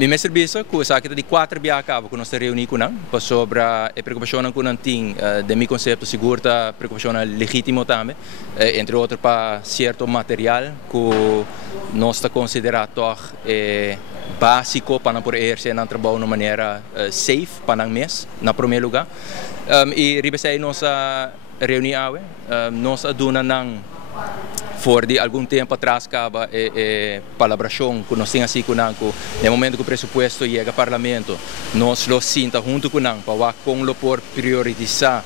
Mi serviço que sa kita di 4 biaka que nós reunimos com nós sobre a preocupação com nanting de mi conceito seguro a preocupação legítimo também entre outros para certo material que nós está considerado básico para poder exercer um trabalho de maneira safe para nós mesmos, na primeiro lugar. E ribesei nossa reunião, nós adunam por de algum tempo atrás acaba palabração que nós temos assim com nanco no momento que o presupuesto chega ao parlamento nós lo sinta junto com nanco para com lo por priorizar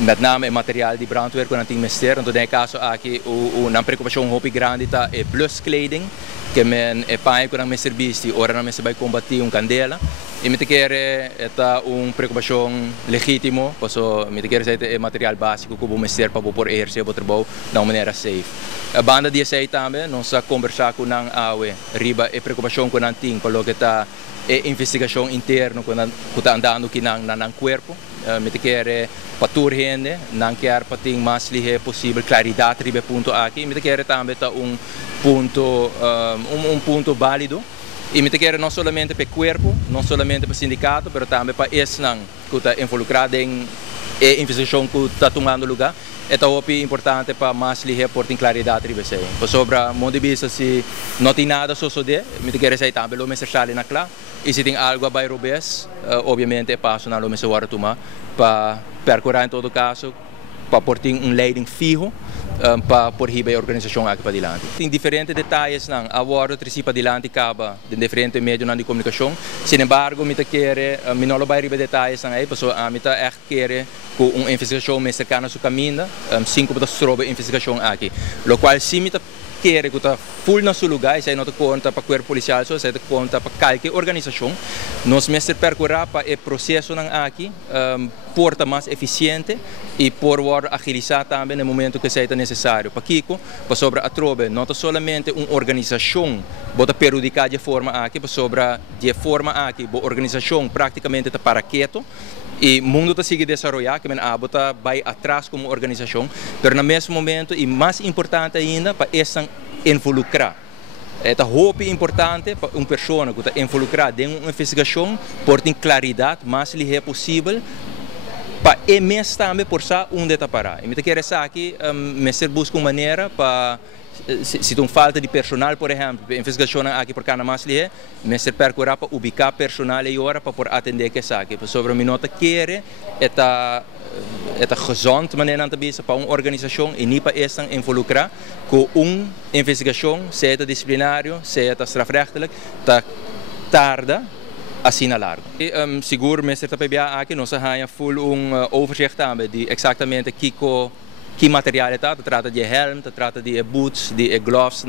met name material de brandweer que nós temos mestre então no caso aqui uma preocupação muito grande tá é bluskleding que men é pai com nós serviço ora nós vai combater candela e me quer esta preocupação legítimo passo me quer é material básico que vamos mestre para poder exercer o trabalho de uma maneira safe. A banda de sei também nós a conversar com nang awe riba é preocupação com nanting para lo que tá é investigação interna que tá andando aqui nang corpo me quer para tur gente não quer para ter mais lihe possível claridade riba ponto aqui me quer também tá ponto válido e me quer não somente para o corpo não somente para o sindicato mas também para esse que está involucrado em investigação que está tomando lugar é importante para mais lihe por ter claridade riba sei sobre a modo de vista se não tem nada só de me quer sei também lo necessário na claro e se tem algo a bairro bes obviamente é passo na lo necessário tomar para percorrer em todo caso para por ter leiding fijo para por riba a organização aqui para adiante. Tem diferentes detalhes não, agora para adiante acaba de diferentes meios de comunicação. Sin embargo, me quer me não vai riba detalhes não aí, porque a me tá quer com uma investigação mais cercana ao caminho, 5 para strobe investigação aqui. Lo qual se me quer que está full na seu lugar, isso aí não te conta para o corpo policial, isso aí te conta para qualquer organização. Nós mestre percorrer para o processo aqui, porta mais eficiente e por agilizar também no momento que seja necessário. Para Kiko, para sobre a trobe, não é somente uma organização bota periodicar de forma aqui, para sobre de forma aqui, a organização praticamente está para quieto. E o mundo está seguindo desenvolver, que a bota vai atrás como organização, mas no mesmo momento e mais importante ainda para essa involucrar. É muito importante para uma pessoa que está involucrada em uma investigação por ter claridade mais ligeira possível para mesmo também por sa onde está parar. E me quer dizer aqui, mestre busca uma maneira para se tem falta de personal, por exemplo, a investigação aqui por cada mais ligeira, mestre percorrer para ubicar personal e hora para por atender que aqui. Sobre a minota quer esta gezond maneira de para uma organização e nem para essa involucrar com uma investigação, seja disciplinário, seja strafrechtelijk, está tarda assinalar. Seguro, mestre TPBA aqui nós temos full overzicht também de exatamente que material está, trata de helm, trata de boots, de gloves,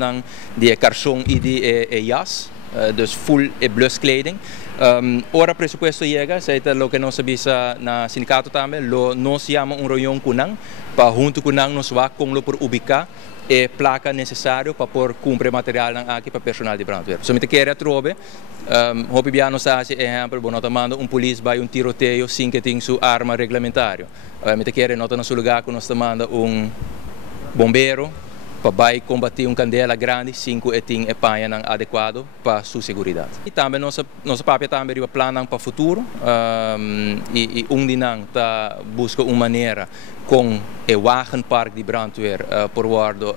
de calção e de jas, dus full bluskleding. Ora presupuesto chega, seita lo que nós sabisa na sindicato também, nós chamamos reunião com nang, para junto com nang nós vamos com lo por ubicar e placa necessário para por cumprir material aqui para personal de brandweer. So me quer trobe, hopi biano sa si exemplo, nós tomando polícia vai tiroteio sem que tenha sua arma regulamentário. Me quer nota no seu lugar que nós tomando bombeiro para vai combater candela grande, 5 e tem epanha adequado para sua segurança. E também nossa papel também é plano para o futuro e dinang tá busca uma maneira com o wagenpark de brandweer por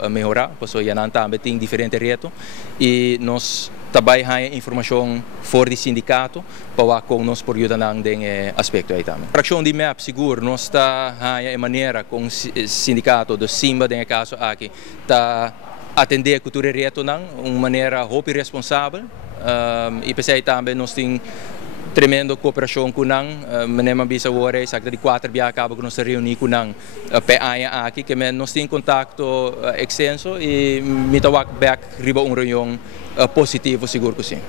melhorar, porque já também tem diferentes retos e nós também temos informação fora do sindicato para com nós por ajudar nesse aspecto aí também. A ação de MEP seguro nós está a maneira com o sindicato do Simba nesse caso aqui está atender a cultura reto de uma maneira muito responsável e pensei também nós temos tremendo cooperação com nang menema bisa wore sakta di 4 biaka que nós reunimos com nang PA aqui que nós temos contato extenso e mitawak back riba reunião positivo seguro que sim.